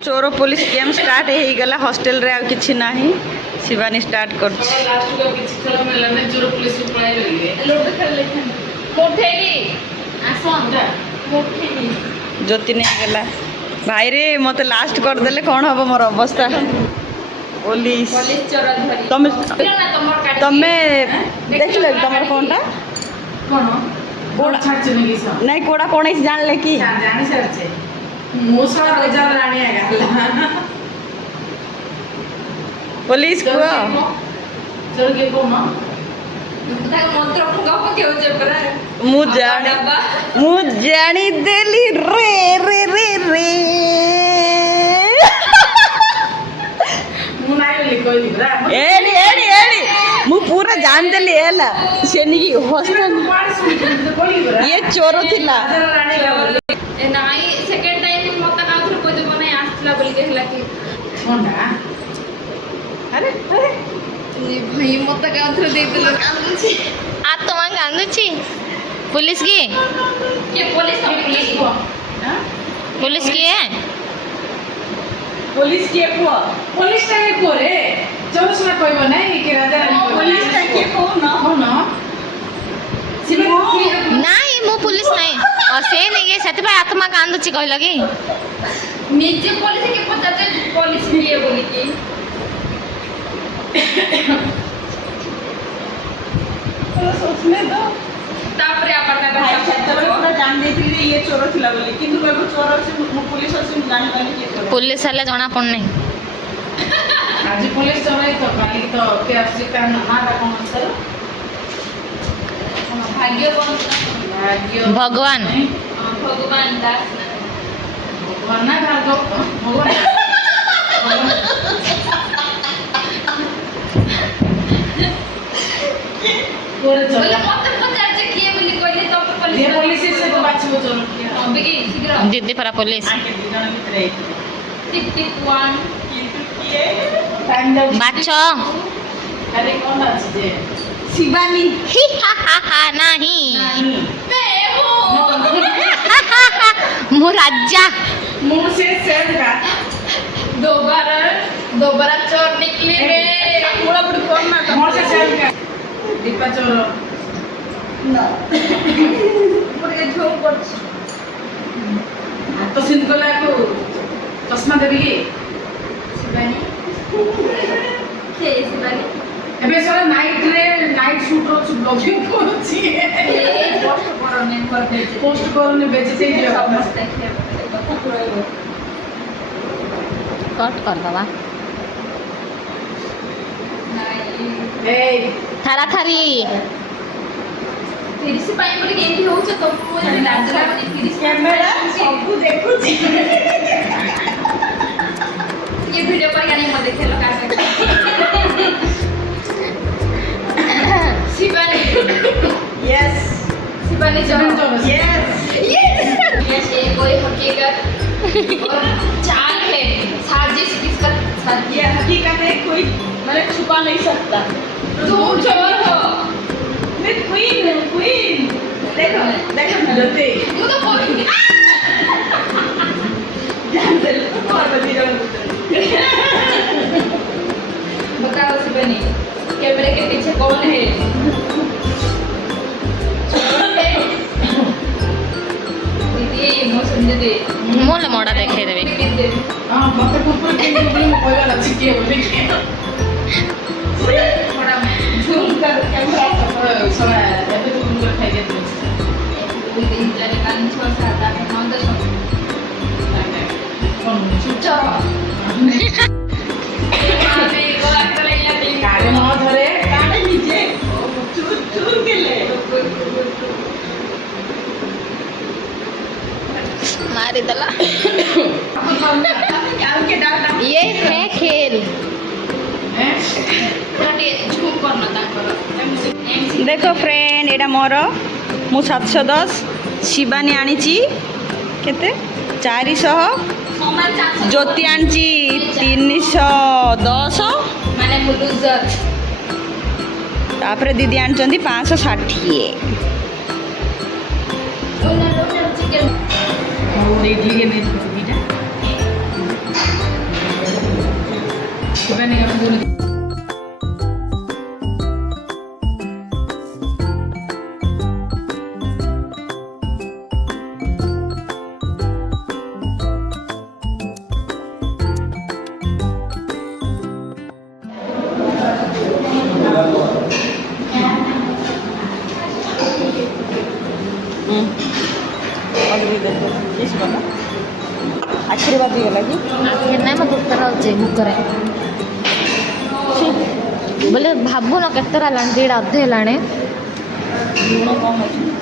चोर police game start हो गला हॉस्टल रे आ किछि नाही शिवानी स्टार्ट कर लास्ट को किछि खेल मिलला ने चोर पुलिस पळाई गलिए लोड खेल लेखन मोठेरी आसो जा मोठेरी ज्योति नहीं गला भाई रे मते लास्ट कर देले कोन हबो मोर अवस्था पुलिस पुलिस चोर धरी तमे ना तमर काटी तमे देखले तमर कोनटा कोन कोड छाड़ चने की सा नहीं कोड़ा कोन है जान ले की जाने सरचे मोसला बाजार रानी आगा पुलिस को चोर के को मां ताको मंत्र फुगा पके हो जे पर मु जानी देली रे रे रे रे मु नाइ लिखोली बरा एडी एडी एडी मु पूरा जान देली एला सेनी की हॉस्टल ये चोर थिला रानी का ए नाई सेकंड टाइम मत का थ्रू को जब नहीं आसला बोल के हला कि होंडा अरे अरे भाई मत का थ्रू दे दिलो कांदुची आत्मा कांदुची पुलिस की के पुलिस पुलिस को हां पुलिस की है पुलिस के को पुलिस टा के कोरे चोर सुना कहबो नै कि राजा रानी पुलिस ता के को न हो न नहीं मु पुलिस नहीं और से नहीं के सेति पे आत्मा कांदुची कहला की निजे पुलिस के पता पुलिस लिए बोली कि तो सोचने दो तापरे आपन भाई छतर पूरा जान देती रे ये चोर थिला बोली किंतु कहबो चोर से मु पुलिस से जान पानी के चोर पुलिस वाले जणा पड़ नहीं आज पुलिस चोराई तो काली तो के आवश्यकता ना मारा कोन सर भाग्य कोन भाग्य भगवान भगवान दास भगवान ना भाग्य भगवान कोरे चोर बोले मत पचार जे किए बोली कहले तो ये पुलिस पुलिस से तो बाछबो चोर किया बेगी शीघ्र जिद्दी परा पुलिस आके दिना भीतर आई टिक टिक 1 किंतु किए टाइम जाउ माछो अरे कौन अछि जे शिवानी ही हा नहीं मैं हूं मु राजा मुंह से सेल का दोबारा चोर निकली रे पूरा पूरी करना मुंह से सेल का दीपा चोर ना पूरे झोल कर तो सिंध को लागो चश्मा देबी की शिवानी के शिवानी एबे सर नाइट रे नाइट शूट रो ब्लॉगिंग कोछि ए पोस्ट करो मैं कर दे पोस्ट करने बेचते जे समस्त देखे कट कर दवा ए थारा थारी फिर से पाई बोली एंटी हो छ तो मुझे लाजरा बोली फिर से कैमरा सब देखु छी ये वीडियो पर यानी मत देखेलो का शिवानी यस शिवानी चोर यस ये कोई हकीकत और चाल है साजिश किसका ये हकीकत है कोई मैंने छुपा नहीं सकता तुम चोर हो मैं क्वीन देखो देखो ना जते तू तो बोल जान दे और बदी जान बताओ शिवानी कैमरे के पीछे कौन है दीदी मौसम दीदी मोल मोड़ा देखे देबे हां मते कुकुर के बोली कोइला लछि के बोली थोड़ा झूम कर कैमरा सरा एबे तो कुकुर खाइ के कोई दिन जाने का नहीं छोड़ सकता है नौ दस कोन चोर आने को लगता है या दिन कारे न धरे काटे नीचे चूर चूर के ले मारी दला क्या के डाल ये है खेल हैं झूम करना ताकर देखो फ्रेंड एटा मोर मु 710 शिवानी आनीची केते 400 समान चांस ज्योति आनीची 310 माने लूजर तापरे दीदी आनी 560 ओनर चिकन और इडली के नहीं ଆଖିରେ ବାଜିଗଲା କି ଆଖି ନାହିଁ ମୋ ଦୁଃଖର ଅଛି ବୁକରେ ବୋଲେ ଭାବୁନ କେତେଟା ହେଲାଣି 2:30 ଅଧେ ହେଲାଣି ଲୁଣ କମ୍ ଅଛି